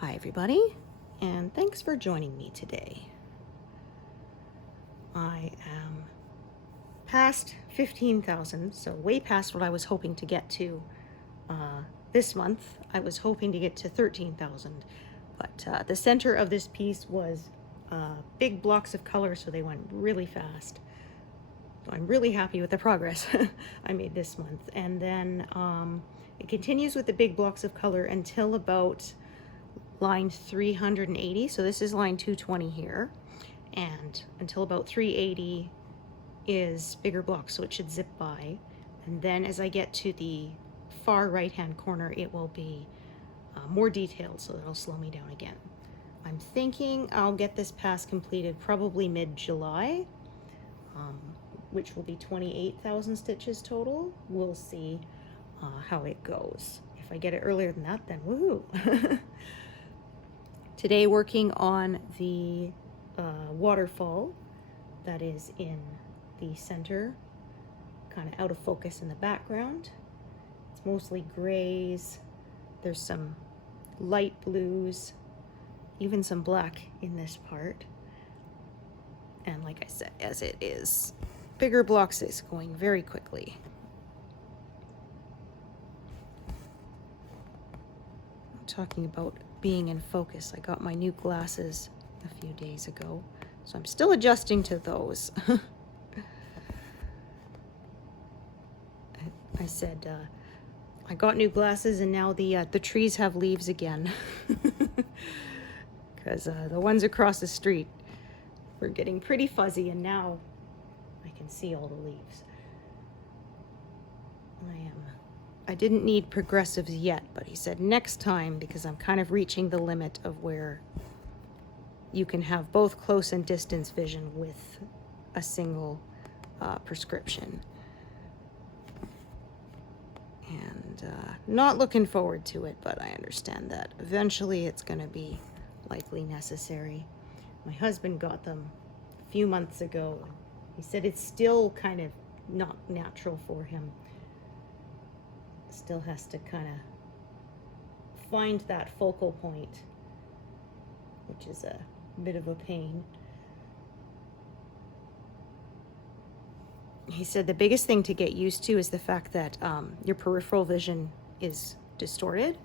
Hi everybody, and thanks for joining me today. I am past 15,000, so way past what I was hoping to get to this month. I was hoping to get to 13,000, but the center of this piece was big blocks of color, so they went really fast. So I'm really happy with the progress I made this month. And then it continues with the big blocks of color until about line 380. So this is line 220 here, and until about 380 is bigger blocks, so it should zip by. And then as I get to the far right hand corner, it will be more detailed, so that'll slow me down again. I'm thinking I'll get this pass completed probably mid-July, which will be 28,000 stitches total. We'll see how it goes. If I get it earlier than that, then woohoo. Today working on the waterfall that is in the center, kind of out of focus in the background. It's mostly grays. There's some light blues, even some black in this part. And like I said, as it is bigger blocks, it's going very quickly. I'm talking about being in focus. I got my new glasses a few days ago, so I'm still adjusting to those. I said I got new glasses, and now the trees have leaves again, because the ones across the street were getting pretty fuzzy, and now I can see all the leaves. I didn't need progressives yet, but he said next time, because I'm kind of reaching the limit of where you can have both close and distance vision with a single prescription. And not looking forward to it, but I understand that eventually it's going to be likely necessary. My husband got them a few months ago. He said it's still kind of not natural for him. Still has to kind of find that focal point, which is a bit of a pain. He said the biggest thing to get used to is the fact that your peripheral vision is distorted.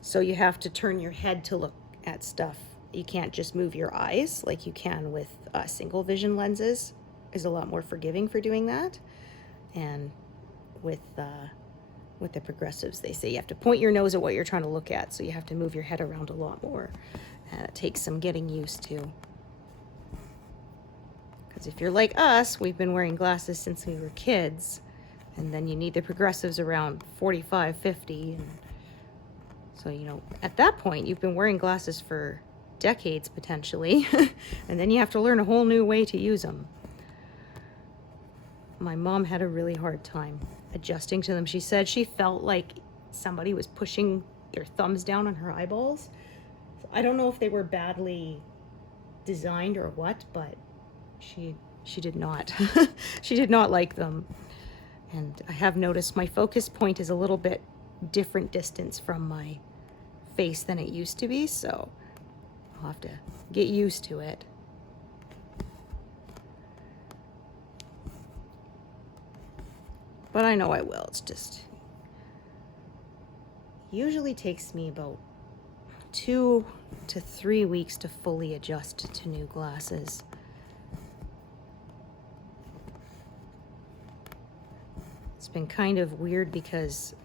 So you have to turn your head to look at stuff. You can't just move your eyes like you can with single vision lenses. Is a lot more forgiving for doing that. And with the progressives, they say you have to point your nose at what you're trying to look at, so you have to move your head around a lot more. And it takes some getting used to. Because if you're like us, we've been wearing glasses since we were kids, and then you need the progressives around 45, 50. And so, you know, at that point, you've been wearing glasses for decades potentially, and then you have to learn a whole new way to use them. My mom had a really hard time adjusting to them. She said she felt like somebody was pushing their thumbs down on her eyeballs. So I don't know if they were badly designed or what, but she did not. She did not like them. And I have noticed my focus point is a little bit different distance from my face than it used to be, so I'll have to get used to it. But I know I will. It's just usually takes me about 2 to 3 weeks to fully adjust to new glasses. It's been kind of weird because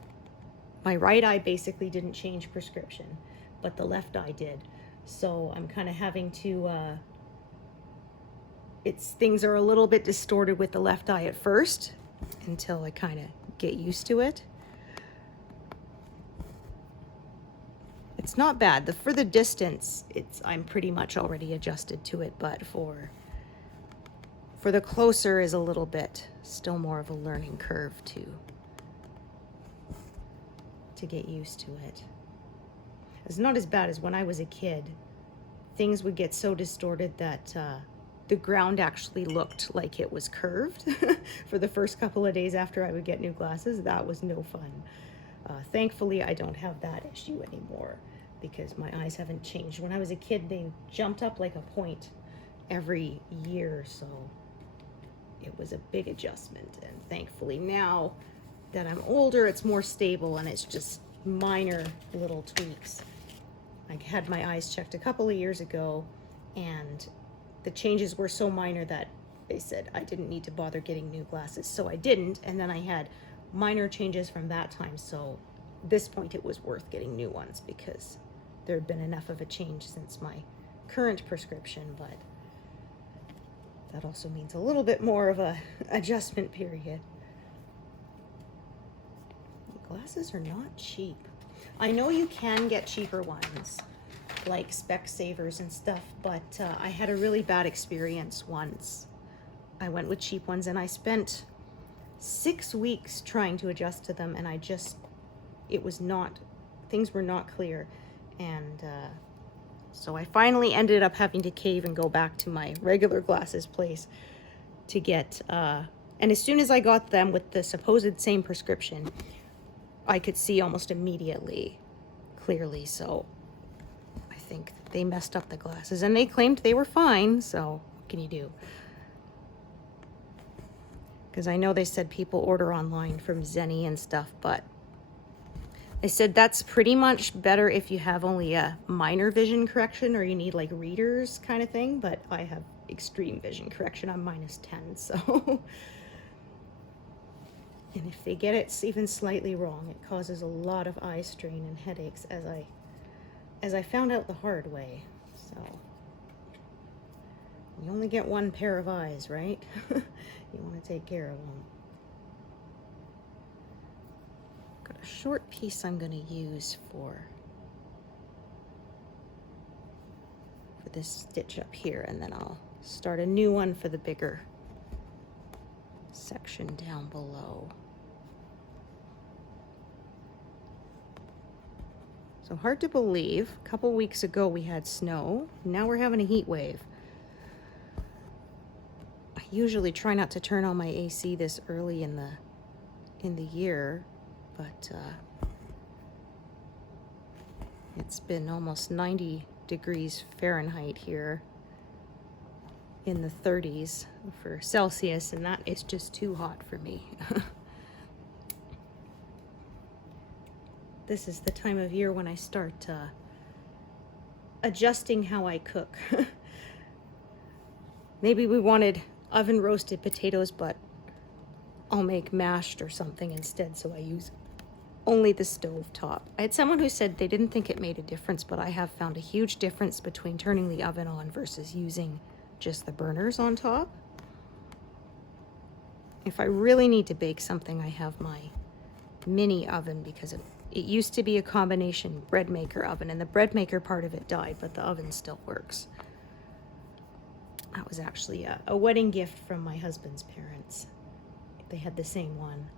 my right eye basically didn't change prescription, but the left eye did. So I'm kind of having to things are a little bit distorted with the left eye at first, until I kind of get used to it. It's not bad. For the distance, I'm pretty much already adjusted to it, but for the closer is a little bit still more of a learning curve to get used to it. It's not as bad as when I was a kid. Things would get so distorted that the ground actually looked like it was curved for the first couple of days after I would get new glasses. That was no fun. Thankfully, I don't have that issue anymore. because my eyes haven't changed. When I was a kid, they jumped up like a point every year, so it was a big adjustment. And thankfully now that I'm older, it's more stable and it's just minor little tweaks. I had my eyes checked a couple of years ago, and the changes were so minor that they said I didn't need to bother getting new glasses, so I didn't. And then I had minor changes from that time, so at this point it was worth getting new ones because there had been enough of a change since my current prescription. But that also means a little bit more of a adjustment period. Glasses are not cheap. I know you can get cheaper ones like Specsavers and stuff, but I had a really bad experience once. I went with cheap ones and I spent 6 weeks trying to adjust to them, and things were not clear. And so I finally ended up having to cave and go back to my regular glasses place to get, and as soon as I got them with the supposed same prescription, I could see almost immediately clearly. So I think they messed up the glasses, and they claimed they were fine, so what can you do? Because I know they said people order online from Zenny and stuff, but they said that's pretty much better if you have only a minor vision correction or you need like readers kind of thing, but I have extreme vision correction. I'm -10, so and if they get it even slightly wrong, it causes a lot of eye strain and headaches, as I found out the hard way. So you only get one pair of eyes, right? You want to take care of them. Got a short piece I'm going to use for this stitch up here, and then I'll start a new one for the bigger section down below. So hard to believe, a couple weeks ago we had snow, now we're having a heat wave. I usually try not to turn on my AC this early in the year, but it's been almost 90 degrees Fahrenheit here in the 30s for Celsius, and that is just too hot for me. This is the time of year when I start adjusting how I cook. Maybe we wanted oven roasted potatoes, but I'll make mashed or something instead, so I use only the stove top. I had someone who said they didn't think it made a difference, but I have found a huge difference between turning the oven on versus using just the burners on top. If I really need to bake something, I have my mini oven, because it used to be a combination bread maker oven, and the bread maker part of it died, but the oven still works. That was actually a wedding gift from my husband's parents. They had the same one.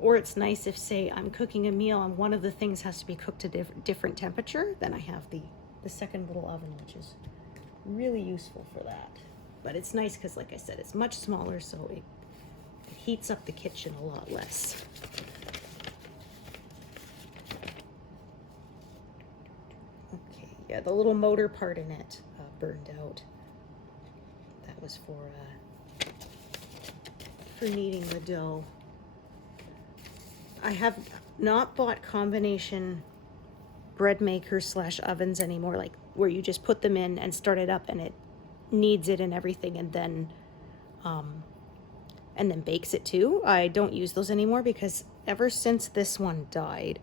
Or it's nice if, say, I'm cooking a meal and one of the things has to be cooked at a different temperature, then I have the second little oven, which is really useful for that. But it's nice because, like I said, it's much smaller, so it heats up the kitchen a lot less. Okay, yeah, the little motor part in it burned out. That was for kneading the dough. I have not bought combination bread makers / ovens anymore, like where you just put them in and start it up and it kneads it and everything, and then bakes it too. I don't use those anymore because ever since this one died,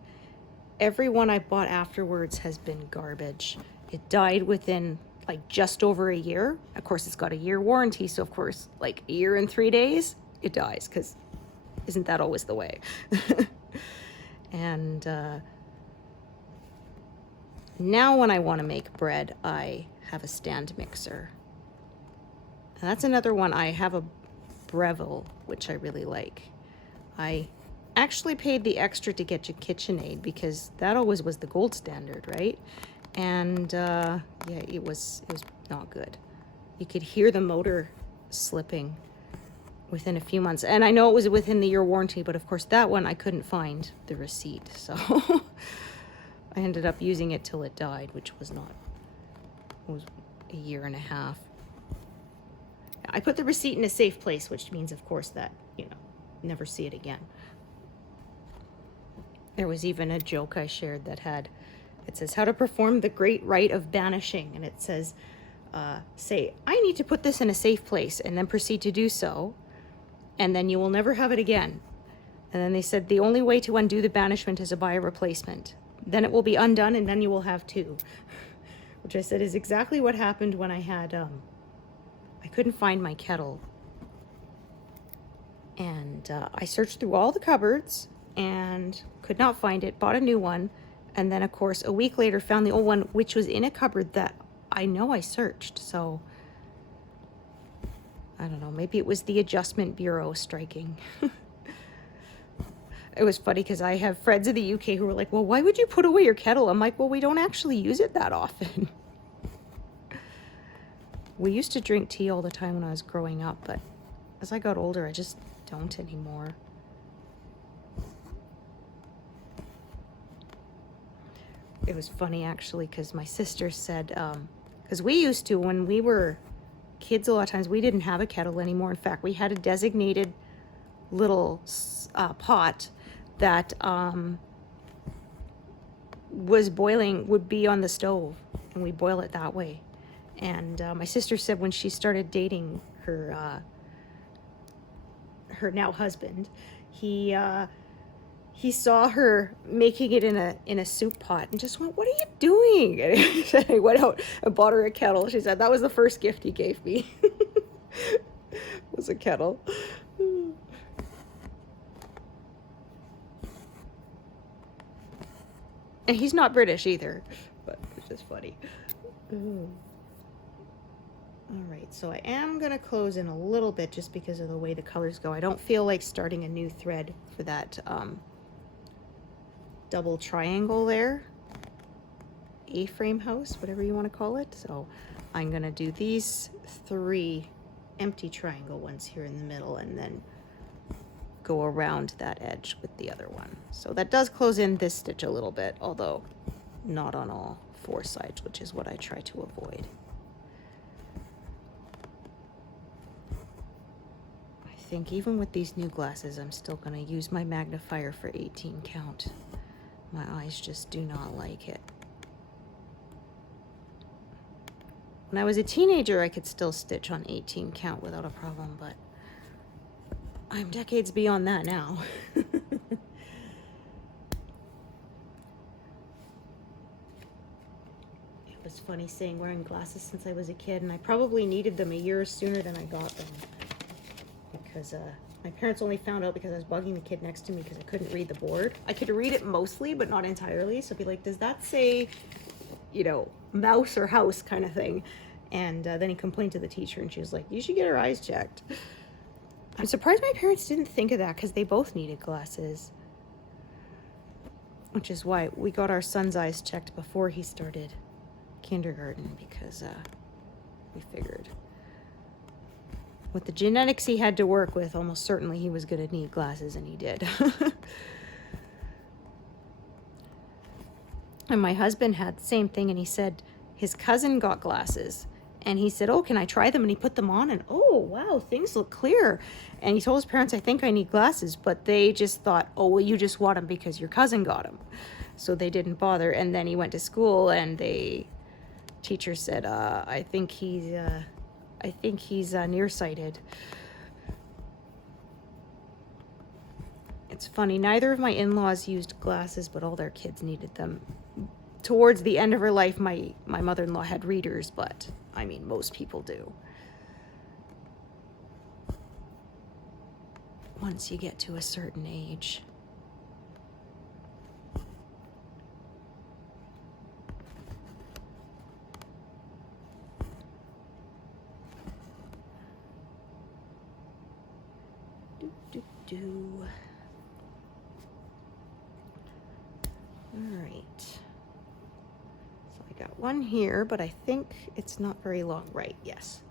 every one I bought afterwards has been garbage. It died within like just over a year. Of course, it's got a year warranty, so of course, like a year and 3 days, it dies, because isn't that always the way? And now when I want to make bread, I have a stand mixer. And that's another one. I have a Breville, which I really like. I actually paid the extra to get your KitchenAid because that always was the gold standard, right? And yeah, it was not good. You could hear the motor slipping within a few months. And I know it was within the year warranty, but of course that one I couldn't find the receipt. So I ended up using it till it died, which was not, it was a year and a half. I put the receipt in a safe place, which means, of course, that, you know, never see it again. There was even a joke I shared that had, it says, how to perform the great rite of banishing. And it says, say, I need to put this in a safe place, and then proceed to do so, and then you will never have it again. And then they said, the only way to undo the banishment is to buy a replacement. Then it will be undone, and then you will have two. Which I said is exactly what happened when I had, I couldn't find my kettle. And I searched through all the cupboards and could not find it, bought a new one. And then, of course, a week later found the old one, which was in a cupboard that I know I searched. So, I don't know, maybe it was the Adjustment Bureau striking. It was funny because I have friends in the UK who were like, well, why would you put away your kettle? I'm like, well, we don't actually use it that often. We used to drink tea all the time when I was growing up, but as I got older, I just don't anymore. It was funny, actually, because my sister said, because we used to, when we were kids, a lot of times we didn't have a kettle anymore. In fact, we had a designated little pot that was boiling, would be on the stove, and we boil it that way. And my sister said when she started dating her now husband, he saw her making it in a soup pot and just went, "What are you doing?" And I went out and bought her a kettle. She said that was the first gift he gave me. Was a kettle. And he's not British either, but it's just funny. All right, so I am gonna close in a little bit just because of the way the colors go. I don't feel like starting a new thread for that double triangle there, A-frame house, whatever you want to call it. So I'm gonna do these 3 empty triangle ones here in the middle and then go around that edge with the other one. So that does close in this stitch a little bit, although not on all 4 sides, which is what I try to avoid. I think even with these new glasses, I'm still going to use my magnifier for 18 count. My eyes just do not like it. When I was a teenager, I could still stitch on 18 count without a problem, but I'm decades beyond that now. It was funny saying wearing glasses since I was a kid, and I probably needed them a year sooner than I got them. Because my parents only found out because I was bugging the kid next to me because I couldn't read the board. I could read it mostly, but not entirely. So I'd be like, does that say, you know, mouse or house kind of thing? And then he complained to the teacher, and she was like, you should get her eyes checked. I'm surprised my parents didn't think of that because they both needed glasses. Which is why we got our son's eyes checked before he started kindergarten, because we figured with the genetics he had to work with, almost certainly he was going to need glasses, and he did. And my husband had the same thing, and he said his cousin got glasses. And he said, oh, can I try them? And he put them on, and oh, wow, things look clear. And he told his parents, I think I need glasses. But they just thought, oh, well, you just want them because your cousin got them. So they didn't bother. And then he went to school, and the teacher said, I think he's nearsighted. It's funny, neither of my in-laws used glasses, but all their kids needed them. Towards the end of her life, my mother-in-law had readers, but I mean, most people do. Once you get to a certain age. All right. Got one here, but I think it's not very long. Right, yes.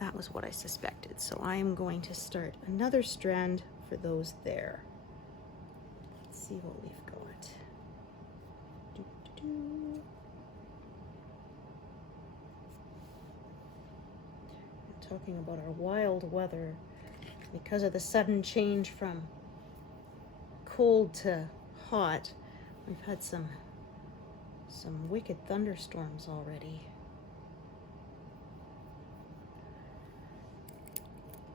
That was what I suspected. So I'm going to start another strand for those there. Let's see what we've got. Talking about our wild weather, because of the sudden change from cold to hot, we've had some wicked thunderstorms already.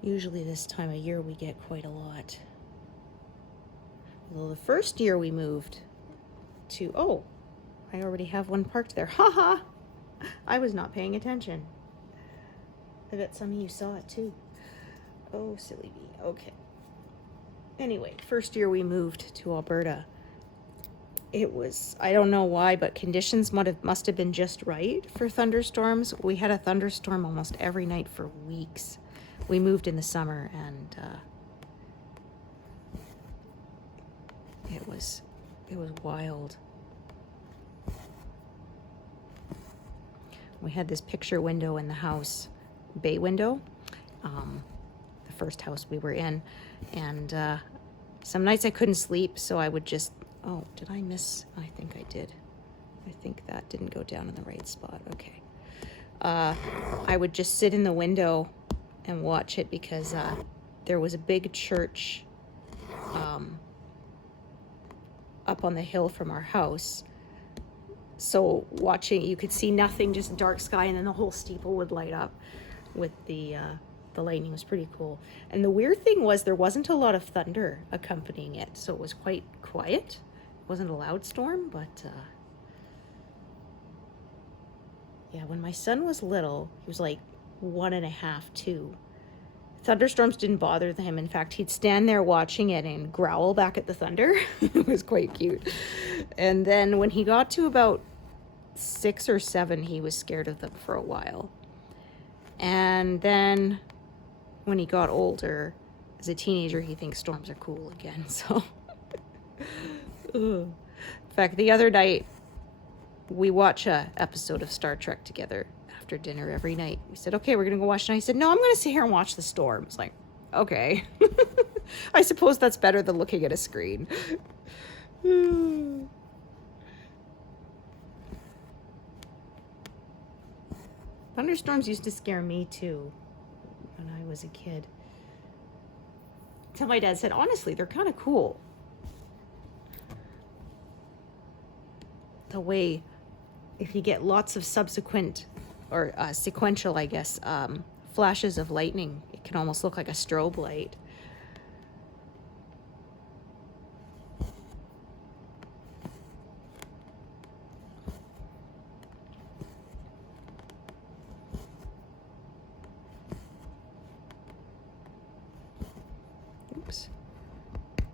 Usually this time of year we get quite a lot. Although the first year we moved to, oh, I already have one parked there. Haha! I was not paying attention. I bet some of you saw it too. Oh, silly me. Okay. Anyway, first year we moved to Alberta, it was, I don't know why, but conditions must have been just right for thunderstorms. We had a thunderstorm almost every night for weeks. We moved in the summer, and it was wild. We had this picture window in the house, bay window, the first house we were in, and some nights I couldn't sleep, so I would just, oh, did I miss? I think I did. I think that didn't go down in the right spot. Okay. I would just sit in the window and watch it, because there was a big church up on the hill from our house. So watching, you could see nothing, just dark sky, and then the whole steeple would light up with the lightning. It was pretty cool. And the weird thing was there wasn't a lot of thunder accompanying it, so it was quite quiet. It wasn't a loud storm, but yeah, when my son was little, he was like 1.5, 2. Thunderstorms didn't bother him. In fact, he'd stand there watching it and growl back at the thunder. It was quite cute. And then when he got to about 6 or 7, he was scared of them for a while. And then when he got older, as a teenager, he thinks storms are cool again. So, in fact, the other night, we watch a episode of Star Trek together after dinner every night. We said, okay, we're going to go watch it. And he said, no, I'm going to sit here and watch the storm. It's like, okay. I suppose that's better than looking at a screen. Thunderstorms used to scare me too when I was a kid. Until my dad said, honestly, they're kind of cool. The way, if you get lots of subsequent or sequential, I guess, flashes of lightning, it can almost look like a strobe light. Oops. There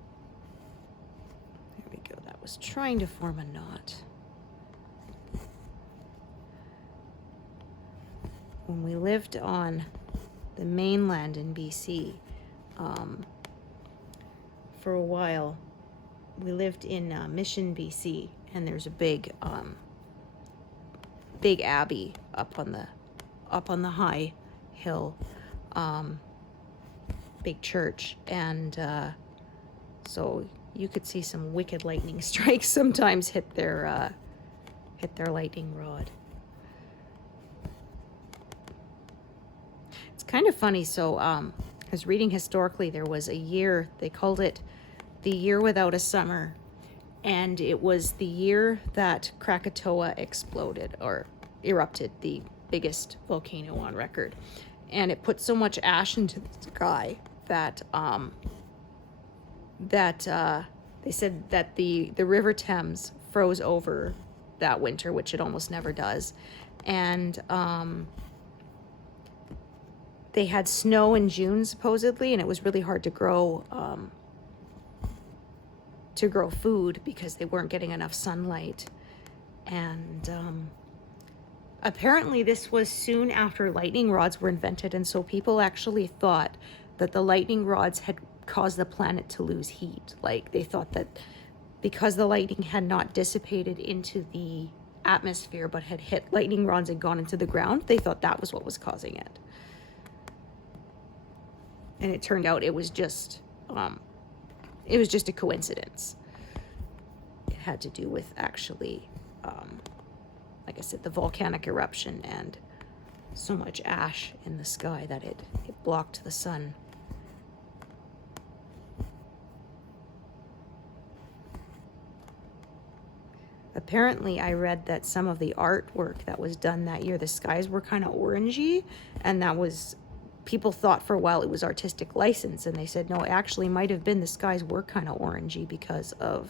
we go. That was trying to form a knot. When we lived on the mainland in BC, for a while, we lived in Mission, BC, and there's a big abbey up on the high hill, big church, and so you could see some wicked lightning strikes sometimes hit their lightning rod. It's kind of funny. So I was reading historically, there was a year, they called it the year without a summer, and it was the year that Krakatoa exploded or erupted, the biggest volcano on record, and it put so much ash into the sky that they said that the River Thames froze over that winter, which it almost never does, and they had snow in June supposedly, and it was really hard to grow food because they weren't getting enough sunlight. And apparently this was soon after lightning rods were invented, and so people actually thought that the lightning rods had caused the planet to lose heat. Like, they thought that because the lightning had not dissipated into the atmosphere but had hit lightning rods and gone into the ground, they thought that was what was causing it. And it turned out it was just a coincidence. It had to do with actually like I said, the volcanic eruption and so much ash in the sky that it blocked the sun. Apparently, I read that some of the artwork that was done that year, the skies were kind of orangey, and that was, people thought for a while it was artistic license, and they said, no, it actually might have been the skies were kind of orangey because of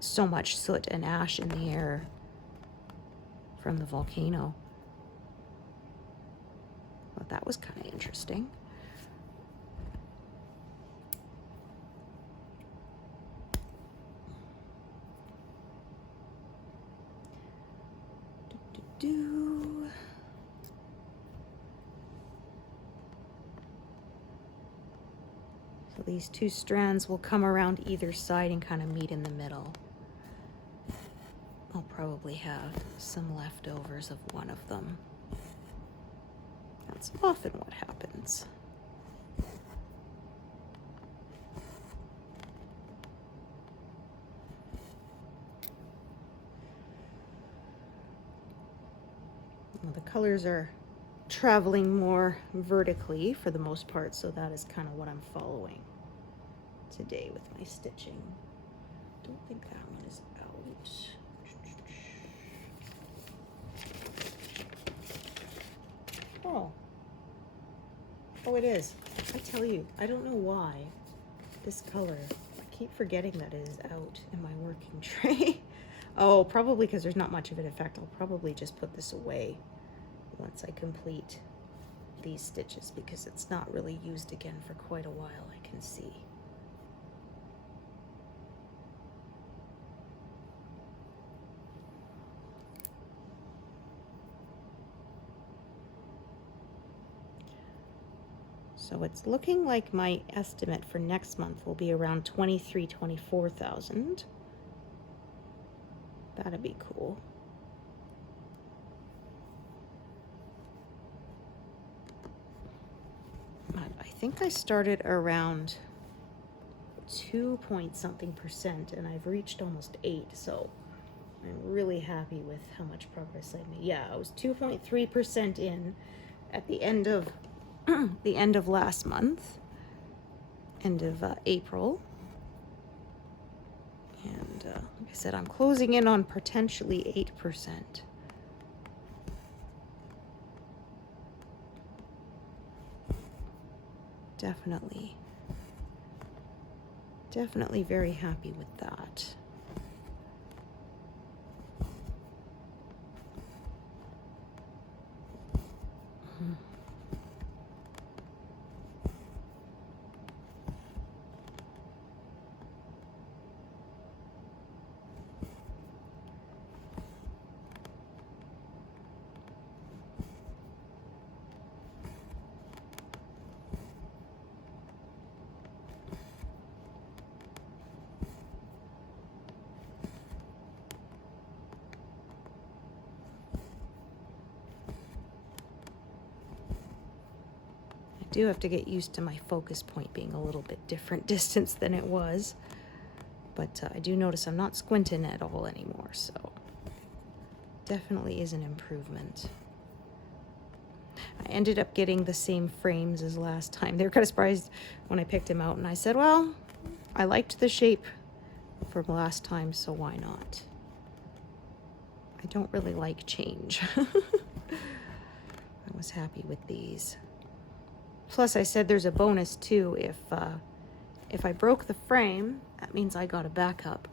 so much soot and ash in the air from the volcano. Well, that was kind of interesting. So these two strands will come around either side and kind of meet in the middle. I'll probably have some leftovers of one of them. That's often what happens. Well, the colors are traveling more vertically for the most part, so that is kind of what I'm following today with my stitching. Don't think that one is out. Oh, it is. I tell you, I don't know why this color, I keep forgetting that it is out in my working tray. Oh, probably because there's not much of an effect. I'll probably just put this away once I complete these stitches because it's not really used again for quite a while, I can see. So it's looking like my estimate for next month will be around 24,000. That'd be cool. I think I started around 2 point something% and I've reached almost 8, so I'm really happy with how much progress I made. Yeah, I was 2.3% in at the end of the end of last month, end of April. And like I said, I'm closing in on potentially 8%. Definitely very happy with that. I do have to get used to my focus point being a little bit different distance than it was, but I do notice I'm not squinting at all anymore, so definitely is an improvement. I ended up getting the same frames as last time. They were kind of surprised when I picked them out, and I said, well, I liked the shape from last time, so why not? I don't really like change. I was happy with these. Plus, I said there's a bonus too. If I broke the frame, that means I got a backup.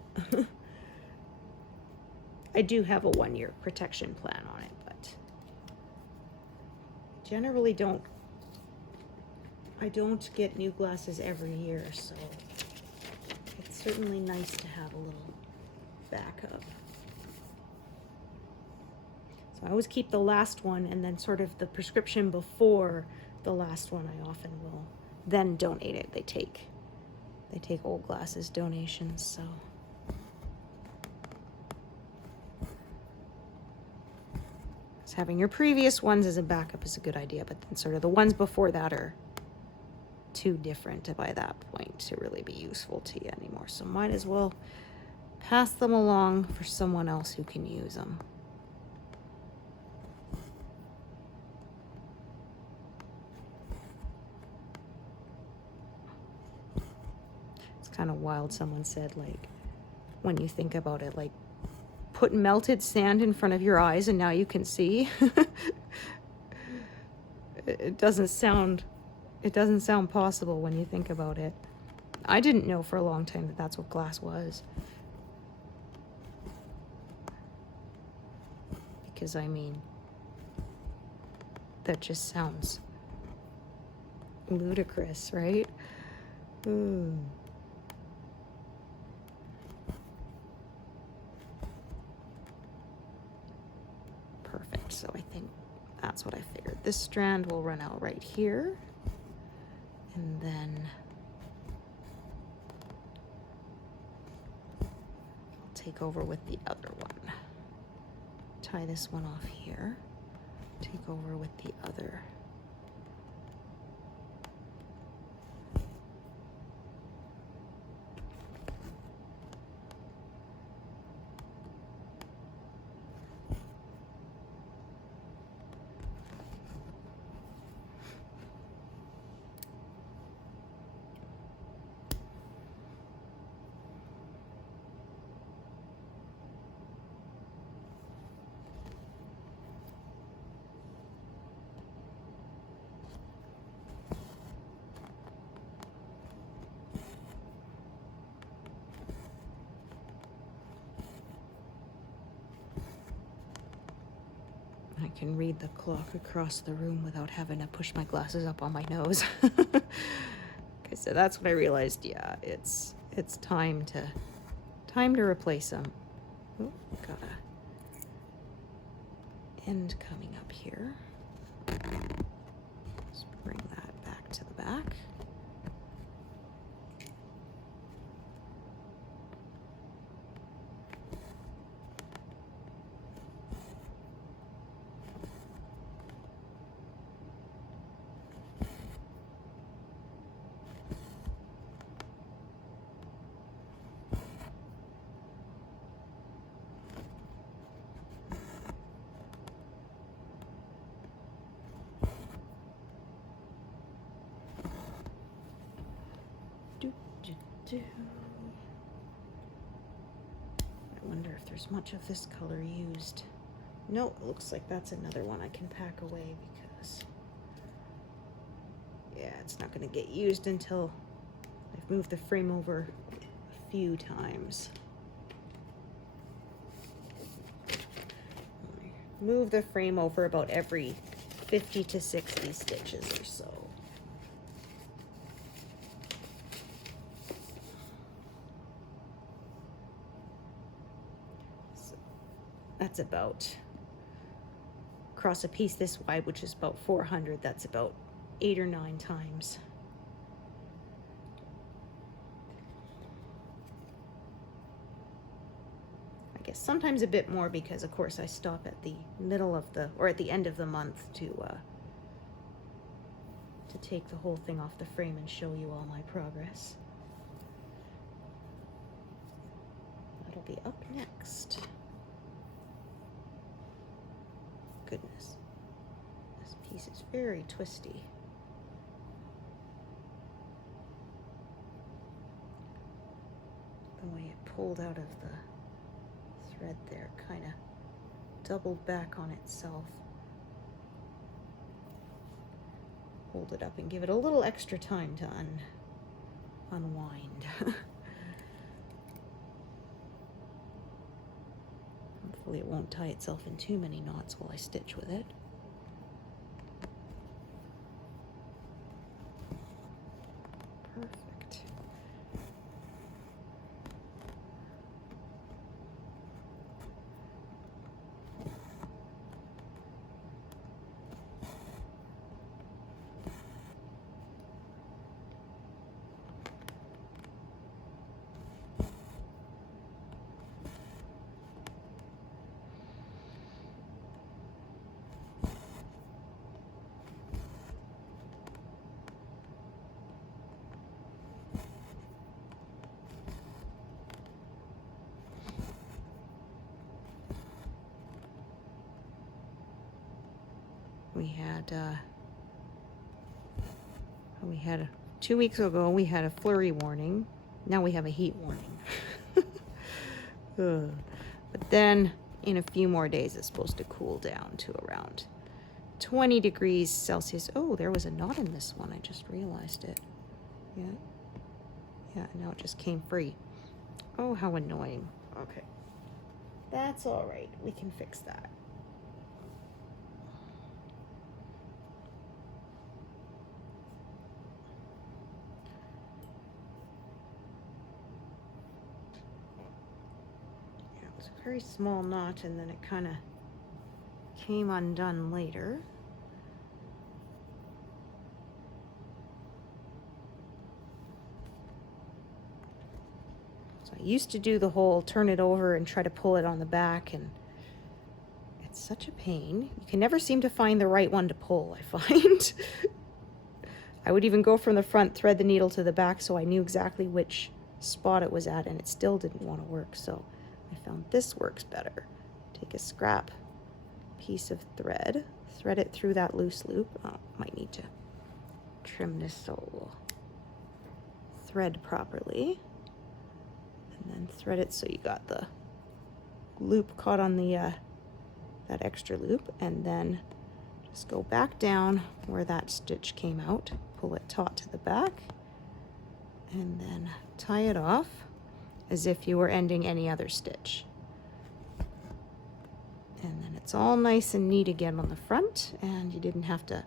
I do have a 1-year protection plan on it, but generally I don't get new glasses every year, so it's certainly nice to have a little backup. So I always keep the last one and then sort of the prescription before the last one. I often will then donate it. They take old glasses donations, so. So having your previous ones as a backup is a good idea, but then sort of the ones before that are too different by that point to really be useful to you anymore. So might as well pass them along for someone else who can use them. It's kind of wild. Someone said, like, when you think about it, like, put melted sand in front of your eyes and now you can see. It doesn't sound possible when you think about it. I didn't know for a long time that that's what glass was. Because, I mean, that just sounds ludicrous, right? Ooh. Perfect. So I think that's what I figured. This strand will run out right here. And then I'll take over with the other one. Tie this one off here. Take over with the other. I can read the clock across the room without having to push my glasses up on my nose. Okay, so that's what I realized. Yeah, it's time to replace them. Oh, got a end coming up here. Let's bring that back to the back. I wonder if there's much of this color used. No, it looks like that's another one I can pack away because, yeah, it's not going to get used until I've moved the frame over a few times. Move the frame over about every 50 to 60 stitches or so. That's about, across a piece this wide, which is about 400, that's about 8 or 9 times. I guess sometimes a bit more because, of course, I stop at the middle of the, or at the end of the month to take the whole thing off the frame and show you all my progress. That'll be up next. Goodness, this piece is very twisty. The way it pulled out of the thread there kind of doubled back on itself. Hold it up and give it a little extra time to unwind. Hopefully it won't tie itself in too many knots while I stitch with it. Perfect. We had 2 weeks ago, we had a flurry warning. Now we have a heat warning. But then in a few more days, it's supposed to cool down to around 20 degrees Celsius. Oh, there was a knot in this one. I just realized it. Yeah. Yeah, now it just came free. Oh, how annoying. Okay. That's all right. We can fix that. Yeah, it was a very small knot, and then it kind of came undone later. So I used to do the whole turn it over and try to pull it on the back, and it's such a pain. You can never seem to find the right one to pull, I find. I would even go from the front, thread the needle to the back so I knew exactly which spot it was at, and it still didn't want to work. So I found this works better. Take a scrap piece of thread, thread it through that loose loop. Oh, might need to trim this so it will thread properly. And then thread it so you got the loop caught on the that extra loop, and then just go back down where that stitch came out, pull it taut to the back, and then tie it off as if you were ending any other stitch. And then it's all nice and neat again on the front, and you didn't have to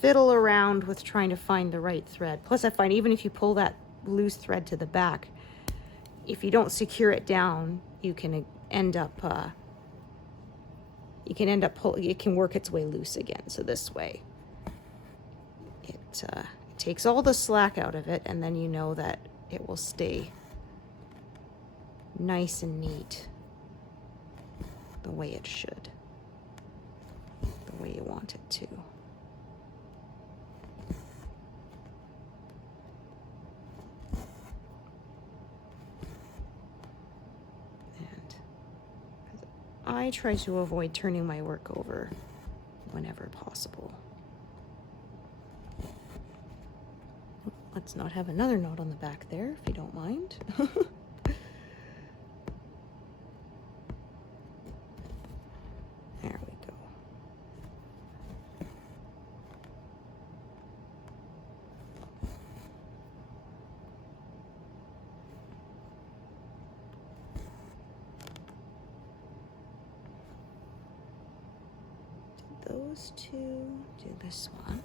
fiddle around with trying to find the right thread. Plus I find even if you pull that loose thread to the back, if you don't secure it down, you can end up it can work its way loose again. So this way it takes all the slack out of it, and then you know that it will stay nice and neat the way it should, the way you want it to. I try to avoid turning my work over whenever possible. Let's not have another knot on the back there, if you don't mind. There we go. Those two, do this one.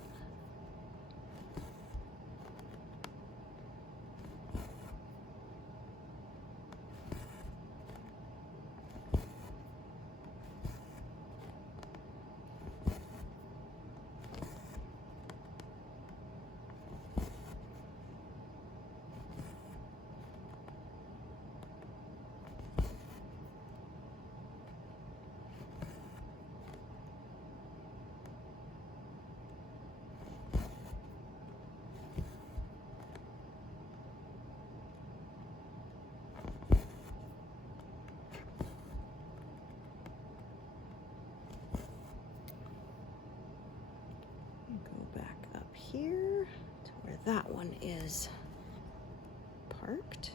Here to where that one is parked.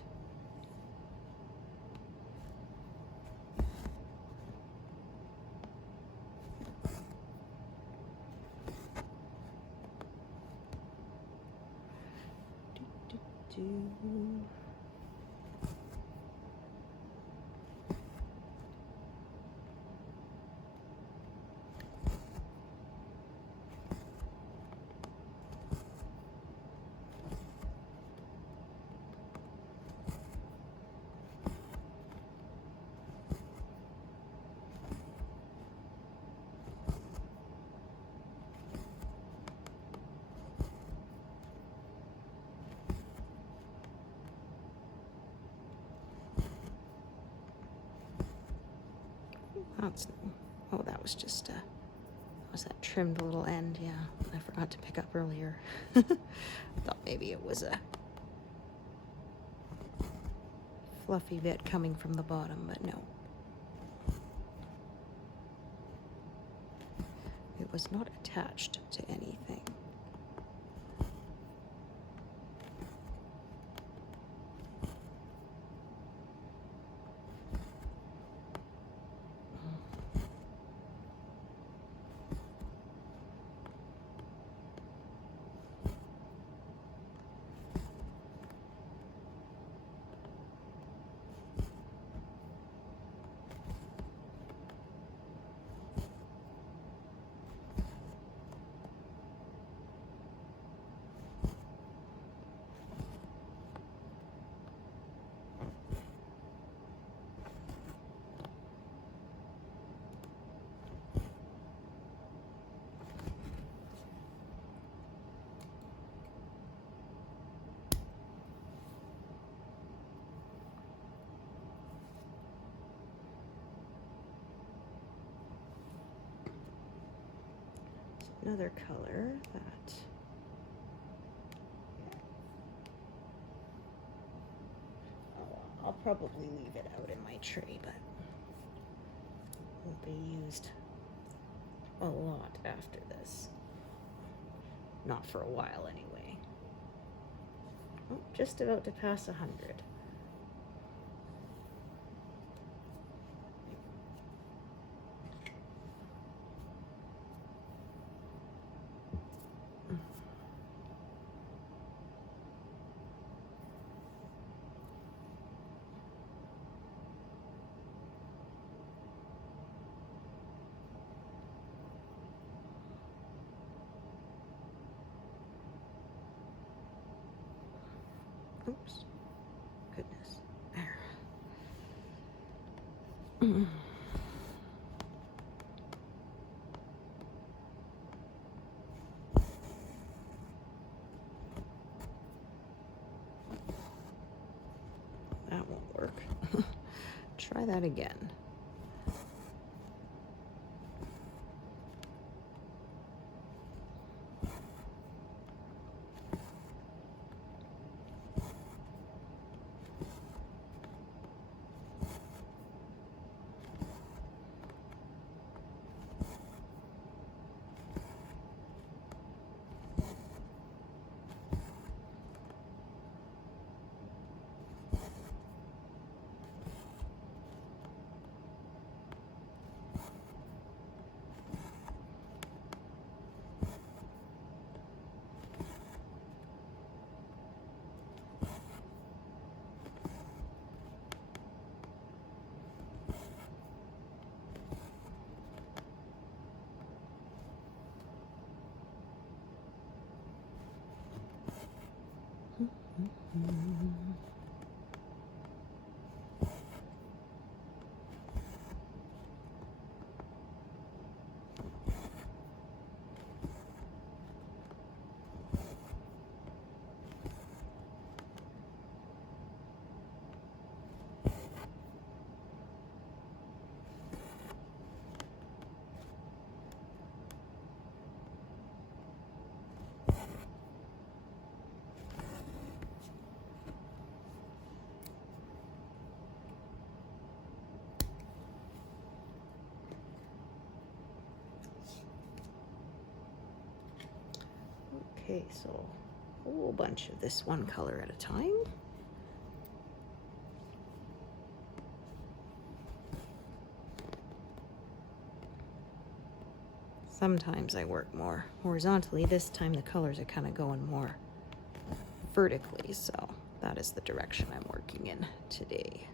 Oh, that was just was that trimmed little end? Yeah, I forgot to pick up earlier. Thought maybe it was a fluffy bit coming from the bottom, but no. It was not attached to anything. Another color that I'll probably leave it out in my tray, but won't be used a lot after this. Not for a while anyway. Oh, just about to pass 100. Oops. Goodness. There. That won't work. Try that again. Okay, so a whole bunch of this one color at a time. Sometimes I work more horizontally. This time the colors are kind of going more vertically, so that is the direction I'm working in today.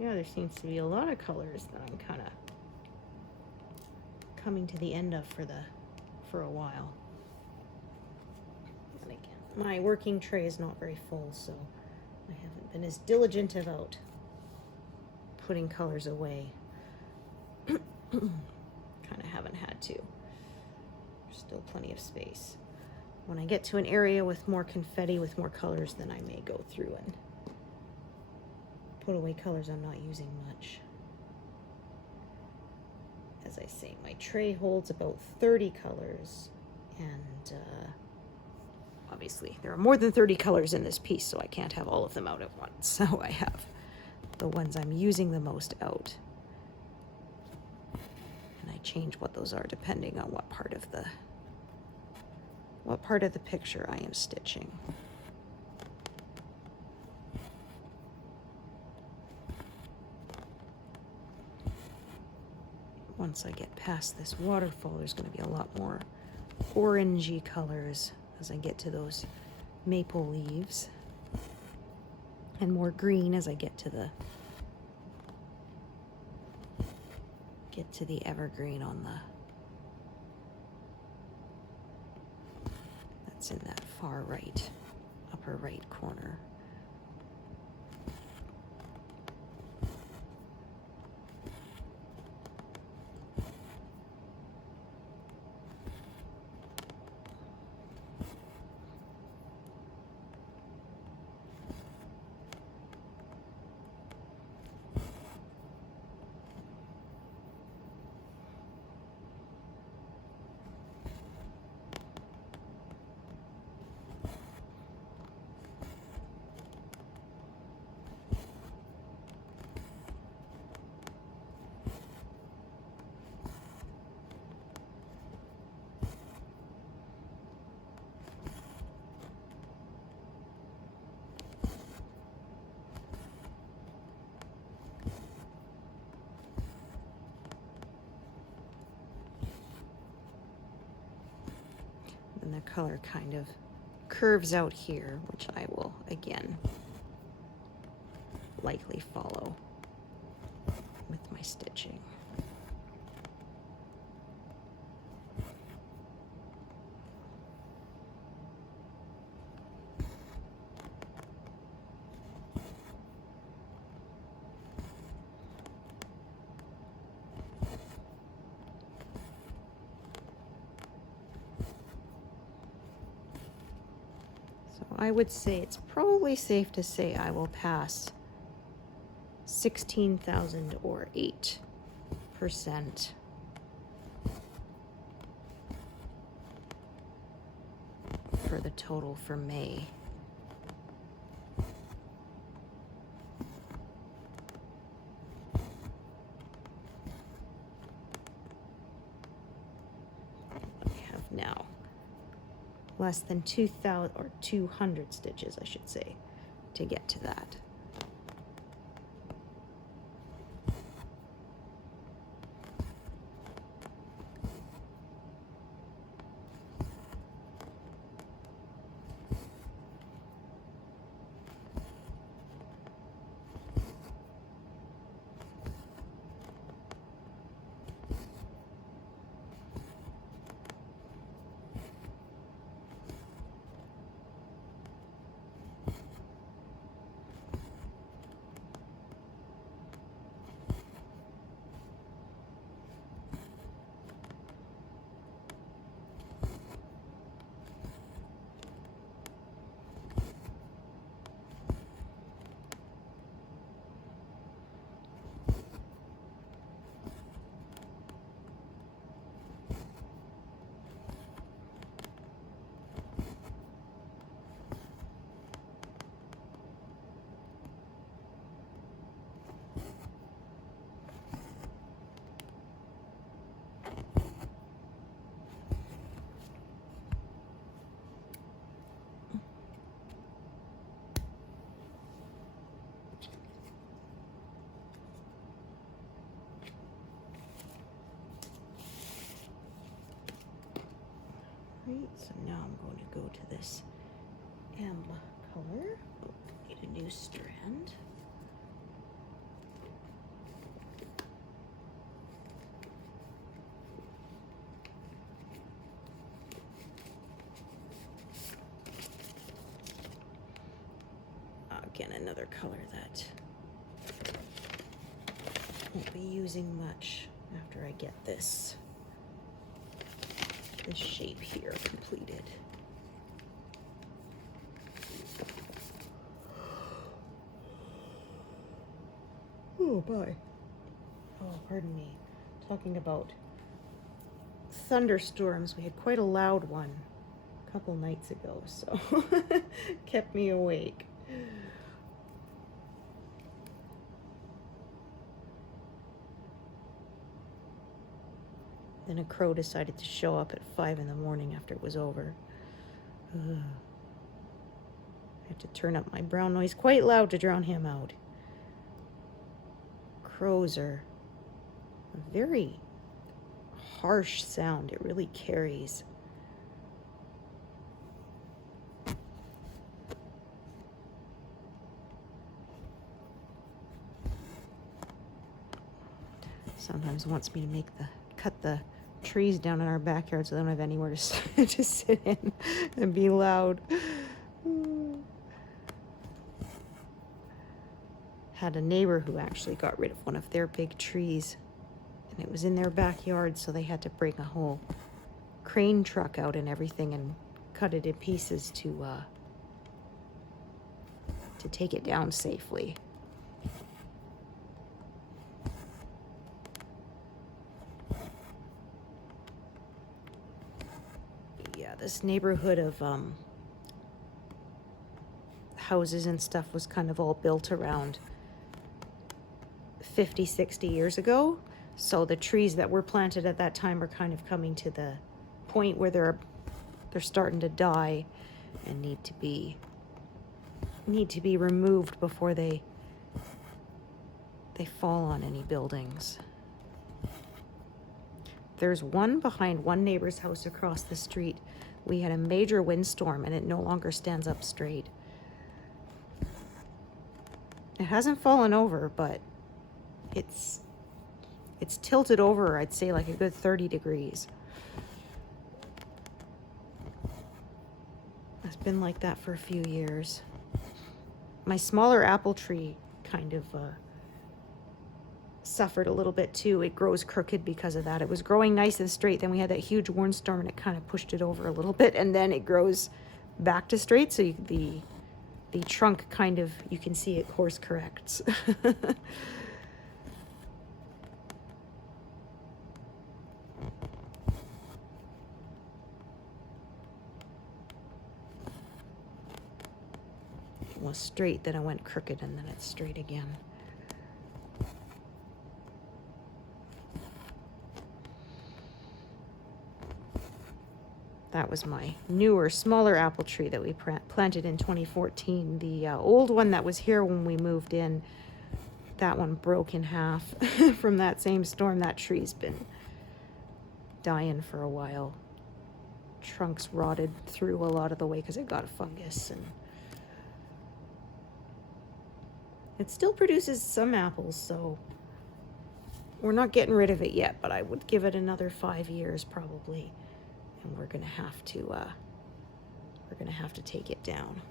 Yeah, there seems to be a lot of colors that I'm kind of coming to the end of for a while. And again, my working tray is not very full, so I haven't been as diligent about putting colors away. Kind of haven't had to. There's still plenty of space. When I get to an area with more confetti, with more colors, then I may go through and put away colors I'm not using much. As I say, my tray holds about 30 colors, and obviously there are more than 30 colors in this piece, so I can't have all of them out at once. So I have the ones I'm using the most out, and I change what those are depending on what part of the picture I am stitching. Once I get past this waterfall, there's going to be a lot more orangey colors as I get to those maple leaves, and more green as I get to the evergreen on that's in that far right, upper right corner. And the color kind of curves out here, which I will again likely follow with my stitching. I would say it's probably safe to say I will pass 16,000 or 8% for the total for May. I have now less than 2,000 or 200 stitches, I should say, to get to that. Right, so now I'm going to go to this amber color. Oh, need a new strand. another color that I won't be using much after I get this shape here completed. Oh, bye. Oh, pardon me. Talking about thunderstorms, we had quite a loud one a couple nights ago, so kept me awake. Then a crow decided to show up at 5 in the morning after it was over. I had to turn up my brown noise quite loud to drown him out. Crows are a very harsh sound. It really carries. Sometimes wants me to cut the trees down in our backyard so they don't have anywhere to to sit in and be loud. Had a neighbor who actually got rid of one of their big trees, and it was in their backyard, so they had to bring a whole crane truck out and everything and cut it in pieces to take it down safely. Yeah, this neighborhood of houses and stuff was kind of all built around 50, 60 years ago. So the trees that were planted at that time are kind of coming to the point where they're starting to die and need to be removed before they fall on any buildings. There's one behind one neighbor's house across the street. We had a major windstorm and it no longer stands up straight. It hasn't fallen over, but it's tilted over, I'd say, like a good 30 degrees. It's been like that for a few years. My smaller apple tree kind of suffered a little bit too. It grows crooked because of that. It was growing nice and straight, then we had that huge windstorm and it kind of pushed it over a little bit, and then it grows back to straight, so the trunk kind of, you can see it course corrects. It was straight, then it went crooked, and then it's straight again. That was my newer, smaller apple tree that we planted in 2014. The old one that was here when we moved in, that one broke in half from that same storm. That tree's been dying for a while. Trunks rotted through a lot of the way because it got a fungus, and it still produces some apples, so we're not getting rid of it yet, but I would give it another 5 years probably. And we're gonna have to take it down.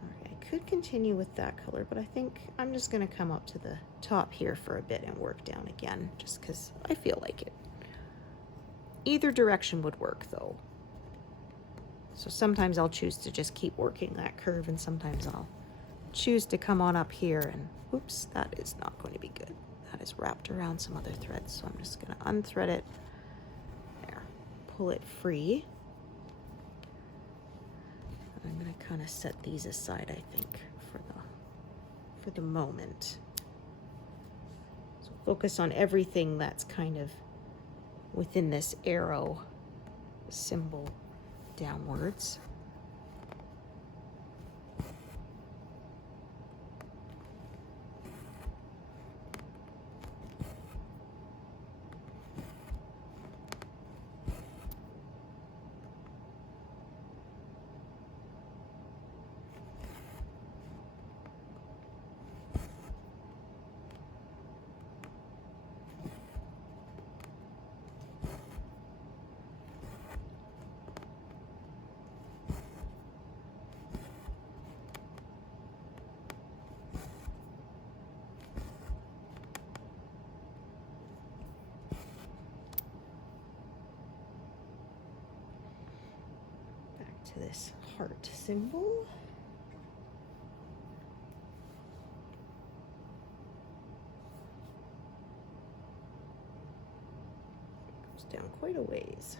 Alright, I could continue with that color, but I think I'm just gonna come up to the top here for a bit and work down again, just because I feel like it. Either direction would work though. So sometimes I'll choose to just keep working that curve, and sometimes I'll choose to come on up here and, oops, that is not going to be good. That is wrapped around some other threads, so I'm just going to unthread it. There, pull it free. And I'm going to kind of set these aside, I think, for the moment. So focus on everything that's kind of within this arrow symbol downwards. to this heart symbol. Goes down quite a ways.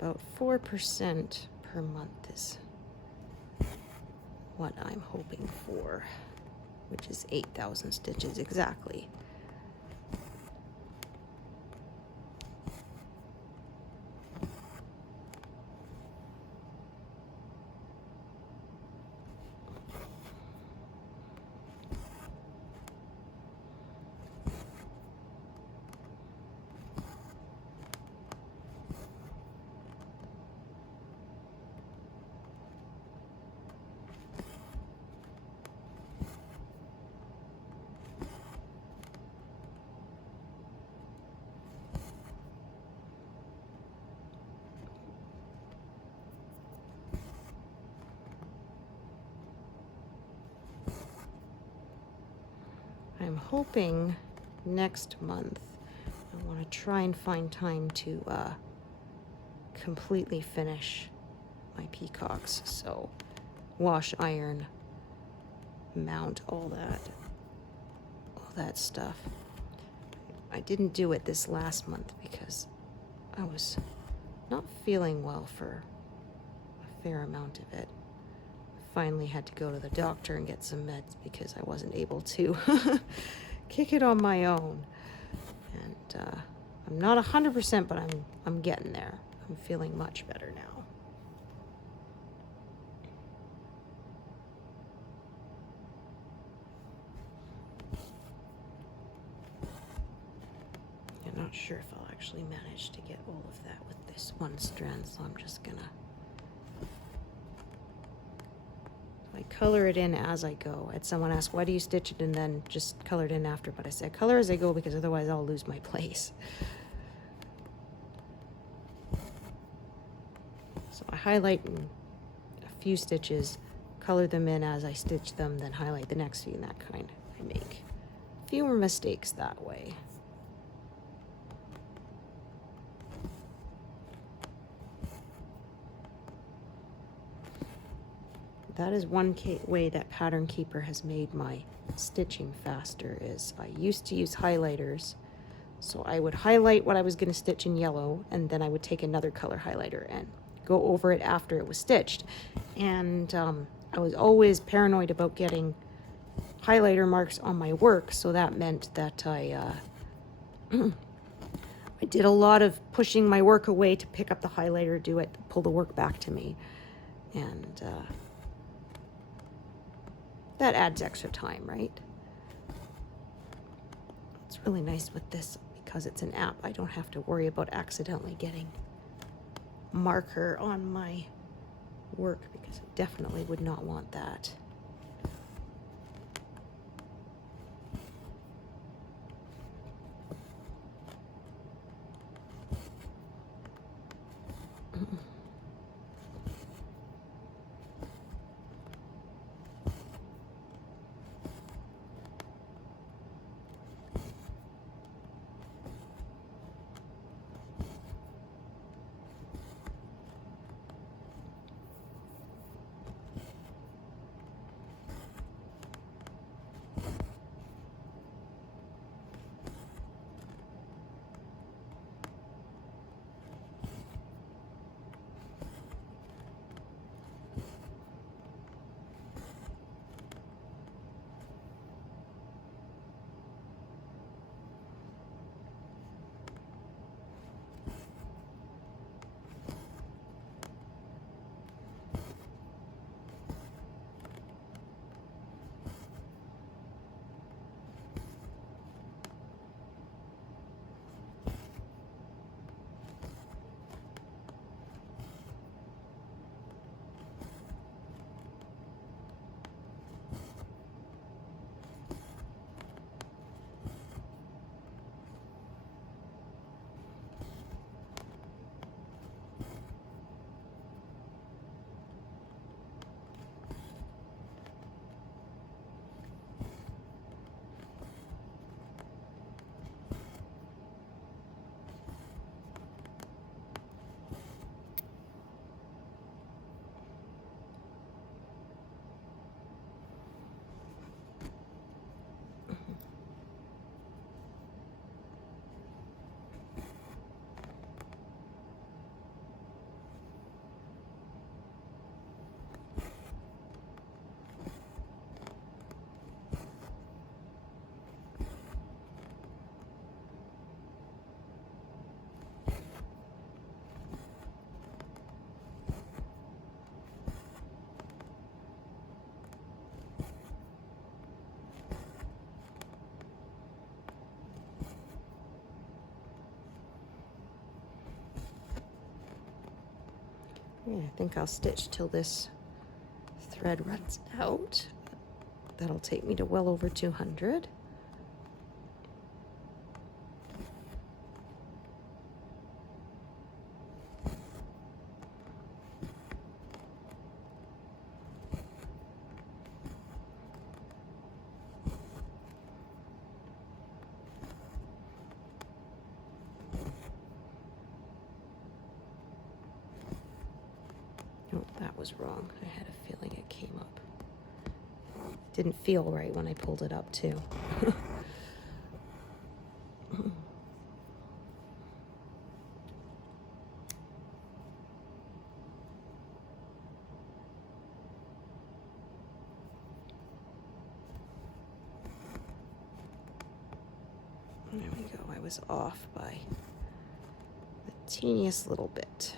About 4% per month is what I'm hoping for, which is 8,000 stitches exactly. I'm hoping next month I want to try and find time to completely finish my peacocks. So wash, iron, mount, all that stuff. I didn't do it this last month because I was not feeling well for a fair amount of it. Finally had to go to the doctor and get some meds because I wasn't able to kick it on my own. And I'm not 100%, but I'm getting there. I'm feeling much better now. I'm not sure if I'll actually manage to get all of that with this one strand, so I'm just gonna I color it in as I go. I had someone ask, why do you stitch it and then just color it in after? But I said, color as I go because otherwise I'll lose my place. So I highlight in a few stitches, color them in as I stitch them, then highlight the next few, and that kind. I make fewer mistakes that way. That is one way that Pattern Keeper has made my stitching faster. Is I used to use highlighters, so I would highlight what I was going to stitch in yellow, and then I would take another color highlighter and go over it after it was stitched. And I was always paranoid about getting highlighter marks on my work, so that meant that I did a lot of pushing my work away to pick up the highlighter, do it, pull the work back to me, and that adds extra time, right? It's really nice with this because it's an app. I don't have to worry about accidentally getting marker on my work because I definitely would not want that. Yeah, I think I'll stitch till this thread runs out. That'll take me to well over 200. Oh, that was wrong. I had a feeling it came up. Didn't feel right when I pulled it up too. There we go. I was off by the teeniest little bit.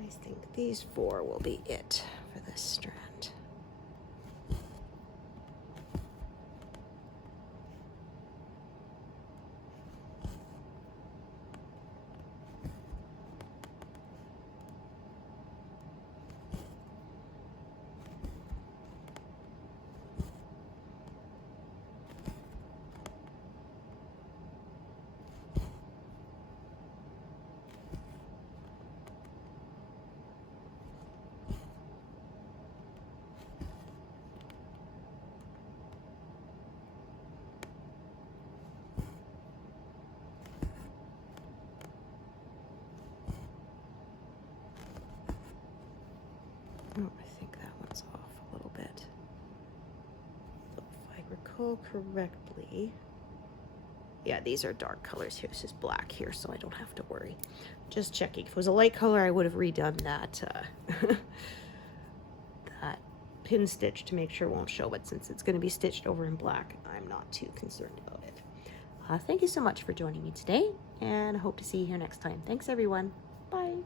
I think these 4 will be it for this strand. Oh, I think that one's off a little bit. So if I recall correctly, yeah, these are dark colors here. This is black here, so I don't have to worry. Just checking. If it was a light color, I would have redone that that pin stitch to make sure it won't show, but since it's going to be stitched over in black, I'm not too concerned about it. Thank you so much for joining me today, and I hope to see you here next time. Thanks, everyone. Bye.